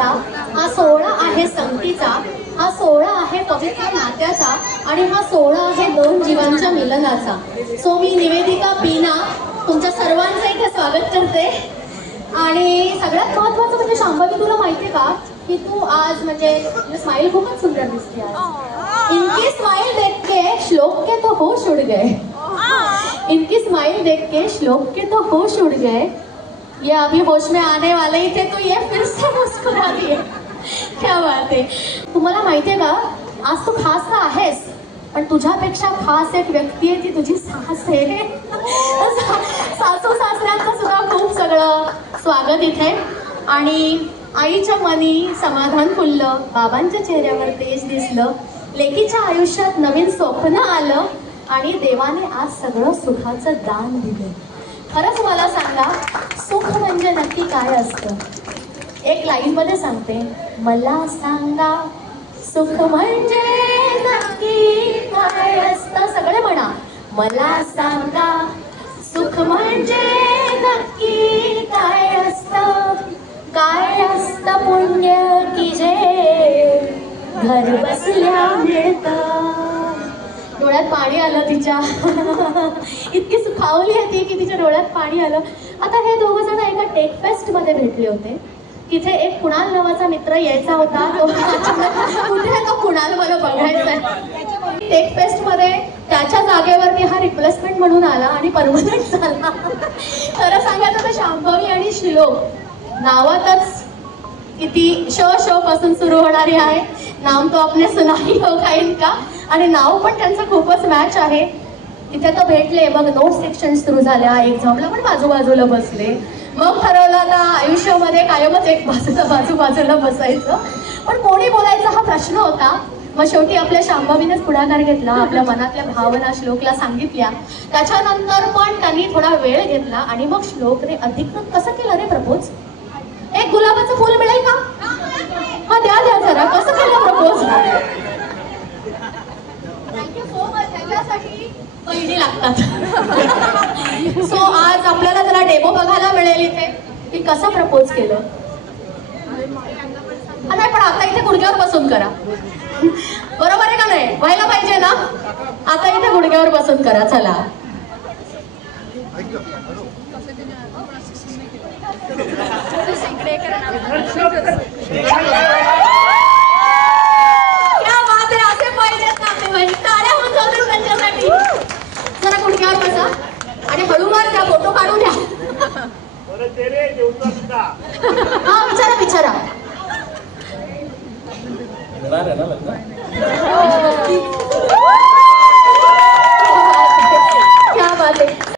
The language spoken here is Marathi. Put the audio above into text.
प्रेमाचा, हा सोहळा आहे संगतीचा, हा सोहळा आहे पवित्र नात्याचा आणि हा सोहळा आहे दोन जीवांच्या मिलनाचा. सो मी निवेदिका पीना तुमच्या सर्वांचं इथे स्वागत करते. आणि सगळ्यात महत्त्वाचं म्हणजे शांभवी, तुला माहितीये का की तू आज म्हणजे स्माइल खूपच सुंदर दिसते आज. इनकी स्माइल देख के श्लोक के तो होश उड़ गए, इनकी स्माइल देख के श्लोक के तो होश उड़ गए. ये अभी होश में आने वाले ही थे तो ये फिर से मुस्कुरा दिए. क्या बात है. तुम्हाला माहितीये का आज तू खास तर आहेस, पण तुझ्यापेक्षा खास एक व्यक्ती आहे, ती तुझी सास आहे. सासू सासऱ्यांचं सुद्धा खूप सगळं स्वागत इथे. आणि आईच्या मनी समाधान फुललं, बाबांच्या चेहऱ्यावर तेज दिसलं, लेकीच्या आयुष्यात नवीन स्वप्न आलं आणि देवाने आज सगळं सुखाचं दान दिलं. खरंच मला सांगा, सुख म्हणजे नक्की काय असतं? एक लाईन मध्ये सांगते, मला सांगा सुख म्हणजे नक्की काय असतं. सगळे म्हणा, मला सांगा सुख म्हणजे नक्की काय असतं. काय असतं पुण्य की जे घर बसल्या मिळतं. डोळ्यात पाणी आलं तिच्या. इतकी सुखावली होती की तिच्या डोळ्यात पाणी आलं. आता हे दोघं जण एका टेक फेस्ट मध्ये भेटले होते. तिथे एक कुणाल नावाचा मित्र यायचा होता. तो कुठे तो कुणाल मला बघायचा आहे. टेक फेस्ट मध्ये त्याच्या जागेवरती हा रिप्लेसमेंट म्हणून आला आणि परमनंट झाला. खरं सांगायचं तर शांभवी आणि श्लोक नावातच किती श पासून सुरू होणारी आहे. नाम तो आपने सुना ही होगा इनका. आणि नाव पण त्यांचं खूपच मॅच आहे. तिथे तो भेटले, मग नोट सेक्शन सुरू झाल्या, एक्झामला पण बाजूबाजूला बसले. मग ठरवलं आता आयुष्यामध्ये कायमच एक बाजूबाजूला बसायचं, पण कोणी बोलायचा हा प्रश्न होता. मग शेवटी आपल्या शांभवीनेच पुढाकार घेतला, आपल्या मनातल्या भावना श्लोकला सांगितल्या. त्याच्यानंतर पण त्यांनी थोडा वेळ घेतला आणि मग श्लोकने अधिकृत कसं केलं रे प्रपोज. एक गुलाबाचं फुल मिळेल का? हा द्या द्या जरा. कसं केलं प्रपोज? Thank you so much. त्याच्यासाठी पहिली लागतात. सो आज आपल्याला जरा डेमो बघायला मिळेल इथे की कसं प्रपोज केलं. नाही पण आता इथे गुडघ्यावर बसून करा. बरोबर आहे का नाही? व्हायला पाहिजे ना. आता इथे गुडघ्यावर बसून करा. चला. क्या बात आहे. असे पाहिजेत नातेवाईक. टाळ्या होऊन जातील त्यांच्यासाठी. जरा गुडघ्यावर बसा आणि हळूवार त्या फोटो काढू द्या. हा विचारा विचारा. येणार आहे ना लग्न?